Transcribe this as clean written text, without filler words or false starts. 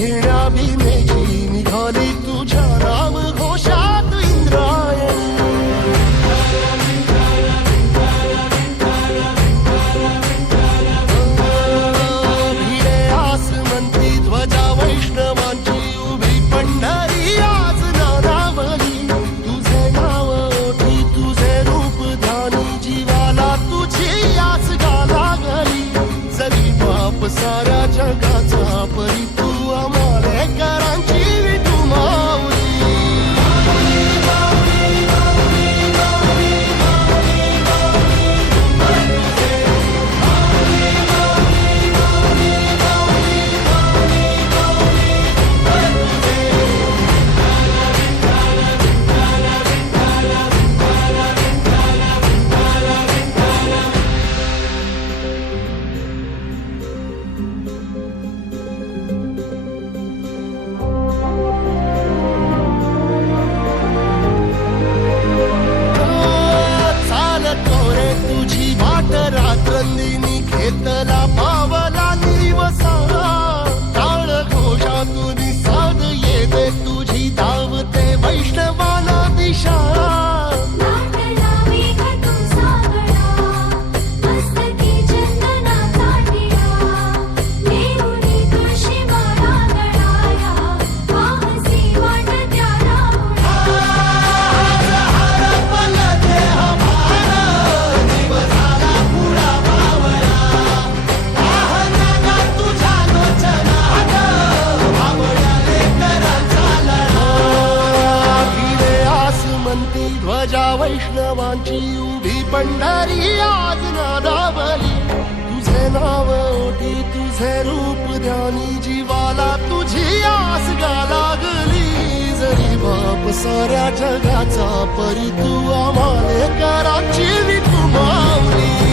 घेण्या भीमेची निघाली तुझ्या नाम घोषात इंद्रायणी. भिडे आसमंती ध्वजा वैष्णवांची उभी पंढरी आज नानावली. तुझे नाव ओठी तुझे रूप ध्यानी जीवाला तुझी आस गा लागली. जरी बाप साऱ्या जगाचा परी तू आमालेकरांची विठू माऊली. तुझी वाट रात्रंदिनी घेतला पावला दिवसा. टाळ घोषातून साध येते तुझी धावते वैष्णवाला दिशा. ध्वजा वैष्णवांची उभी पंढरी आज नादावली. तुझे नाव ओठी तुझे रूप ध्यानी जीवाला तुझी आस गा लागली. जरी बाप साऱ्या जगाचा परी तू आमालेकरांची विठू माऊली.